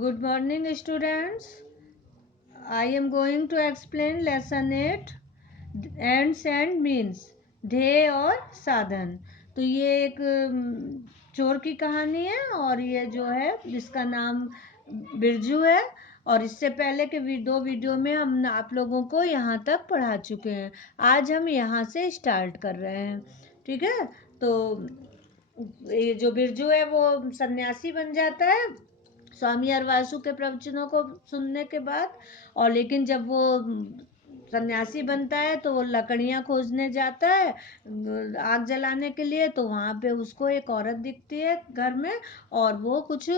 Good morning, students. I am going to explain lesson 8 ends and means ध्येय और साधन। तो ये एक चोर की कहानी है और ये जो है जिसका नाम बिरजू है। और इससे पहले के दो वीडियो में हम आप लोगों को यहाँ तक पढ़ा चुके हैं। आज हम यहाँ से स्टार्ट कर रहे हैं। ठीक है, तो ये जो बिरजू है वो सन्यासी बन जाता है स्वामी अरवासु के प्रवचनों को सुनने के बाद। और लेकिन जब वो सन्यासी बनता है तो वो लकड़ियाँ खोजने जाता है आग जलाने के लिए। तो वहाँ पे उसको एक औरत दिखती है घर में और वो कुछ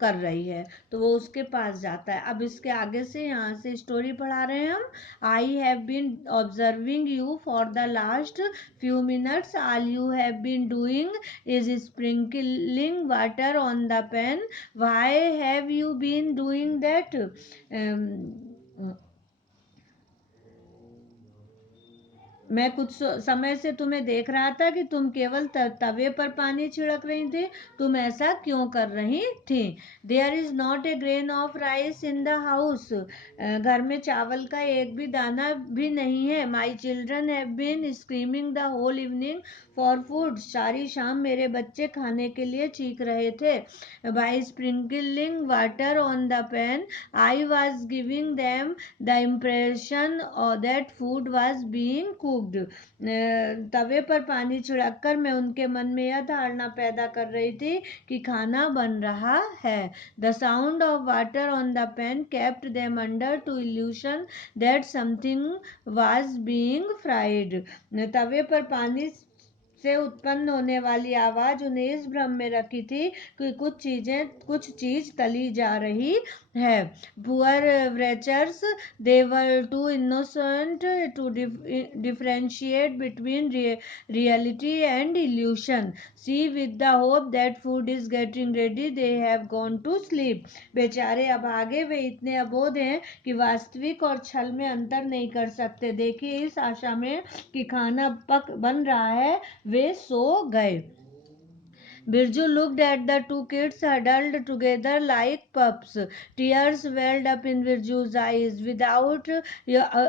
कर रही है, तो वो उसके पास जाता है। अब इसके आगे से यहाँ से स्टोरी पढ़ा रहे हैं हम। I have been observing you for the last few minutes. All you have been doing is sprinkling water on the pan. Why have you been doing that? मैं कुछ समय से तुम्हें देख रहा था कि तुम केवल तवे पर पानी छिड़क रही थी। तुम ऐसा क्यों कर रही थी? There is not a grain of rice in the house. घर में चावल का एक भी दाना भी नहीं है। My children have been screaming the whole evening for food. सारी शाम मेरे बच्चे खाने के लिए चीख रहे थे। By sprinkling water on the pan I was giving them the impression that food was being cooked. तवे पर पानी छिड़ककर मैं उनके मन में यह धारणा पैदा कर रही थी कि खाना बन रहा है। The sound of water on the pan kept them under to evolution that something was being fried. तवे पर पानी से उत्पन्न होने वाली आवाज उन्हें इस भ्रम में रखी थी कि कुछ चीज तली जा रही है। Poor wretches, they were too innocent to differentiate between reality and illusion. See, with the hope that food is getting ready, they have gone to sleep. बेचारे अभागे, वे इतने अबोध हैं कि वास्तविक और छल में अंतर नहीं कर सकते। देखिए, इस आशा में कि खाना बन रहा है वे सो गए। Birju looked at the two kids huddled together like pups. Tears welled up in Birju's eyes. Without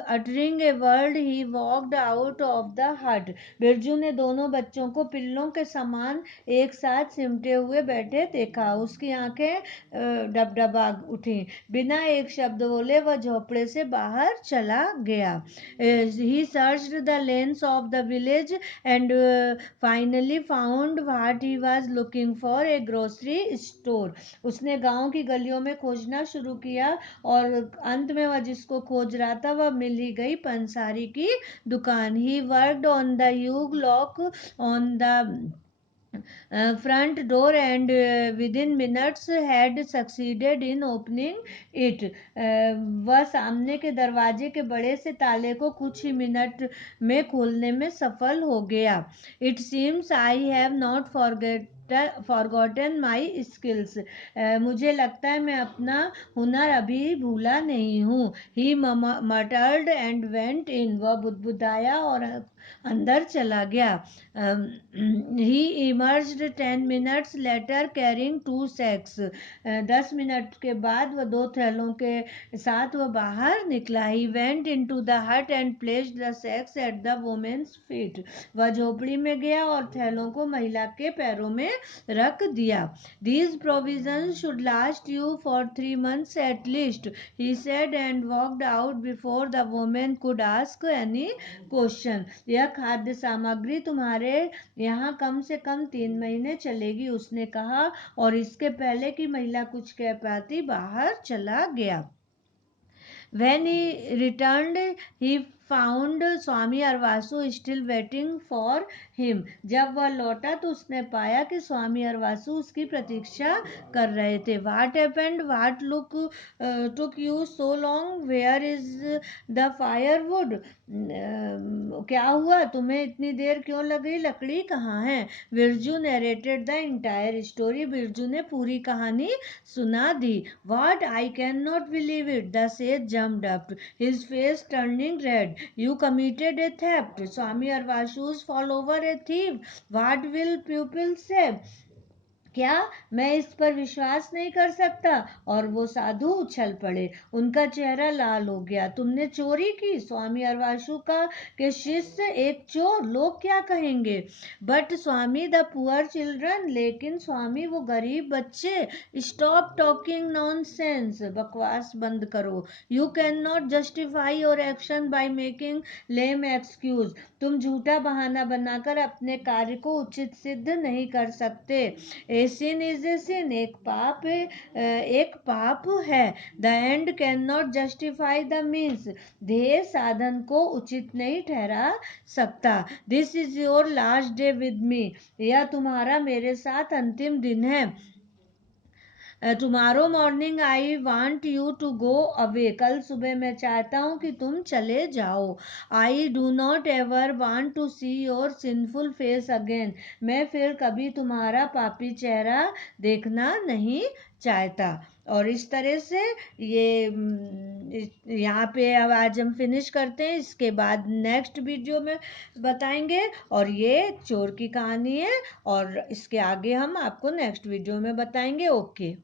uttering a word, he walked out of the hut. Birju ने दोनों बच्चों को पिल्लों के समान एक साथ सिमटे हुए बैठे देखा। उसकी आंखें डबडबा उठी। बिना एक शब्द बोले वह झोपड़े से बाहर चला गया। He searched the lanes of the village and finally found what he was looking for, a grocery store. उसने गांव की गलियों में खोजना शुरू किया और अंत में वह जिसको खोज रहा था वह मिल ही गई, पंसारी की दुकान। He worked on the huge lock on the front door and within minutes had succeeded in opening it. वह सामने के दरवाजे के बड़े से ताले को कुछ ही मिनट में खोलने में सफल हो गया। It seems I have not forgotten my skills. मुझे लगता है मैं अपना हुनर अभी भूला नहीं हूँ। He muttered and went in. वह बुदबुदाया और अंदर चला गया। He emerged 10 minutes later carrying 2 sacks. 10 minute के बाद वह 2 थैलों के साथ वह बाहर निकला। He went into the hut and placed the sacks at the woman's feet. वह झोपड़ी में गया और थैलों को महिला के पैरों में रख दिया। These provisions should last you for 3 months at least, he said and walked out before the woman could ask any question. यह खाद्य सामग्री तुम्हारे यहाँ कम से कम 3 महीने चलेगी, उसने कहा और इसके पहले कि महिला कुछ कह पाती बाहर चला गया। When he returned, he found Swami अरवासु still waiting for him. जब वह लौटा तो उसने पाया कि स्वामी अरवासु उसकी प्रतीक्षा कर रहे थे। What happened? What took you so long? Where is the firewood? क्या हुआ? तुम्हें इतनी देर क्यों लगी? लकड़ी कहाँ है? Birju narrated the entire story. Birju ने पूरी कहानी सुना दी। What? I cannot believe it. The sage jumped up, his face turning red. You committed a theft. Swami Arvasu's follower a thief. What will people say? क्या मैं इस पर विश्वास नहीं कर सकता? और वो साधु उछल पड़े, उनका चेहरा लाल हो गया। तुमने चोरी की? स्वामी अरवाशुका के शिष्य एक चोर, लोग क्या कहेंगे? But Swami the poor children, लेकिन स्वामी वो गरीब बच्चे। स्टॉप टॉकिंग नॉनसेंस, बकवास बंद करो। You can not justify your action by making lame excuse. तुम झूठा बहाना बनाकर अपने कार्य को उचित सिद्ध नहीं कर सकते। ए सिन इज ए सिन, एक पाप है। The end can not justify the means, ध्येय साधन को उचित नहीं ठहरा सकता। This is your last day with me, यह तुम्हारा मेरे साथ अंतिम दिन है। Tomorrow morning I want you to go away, कल सुबह मैं चाहता हूँ कि तुम चले जाओ। I do not ever want to see your sinful face again, मैं फिर कभी तुम्हारा पापी चेहरा देखना नहीं चाहता। और इस तरह से ये यहाँ पे अब आज हम फिनिश करते हैं, इसके बाद नेक्स्ट वीडियो में बताएंगे। और ये चोर की कहानी है, और इसके आगे हम आपको नेक्स्ट वीडियो में बताएंगे। ओके।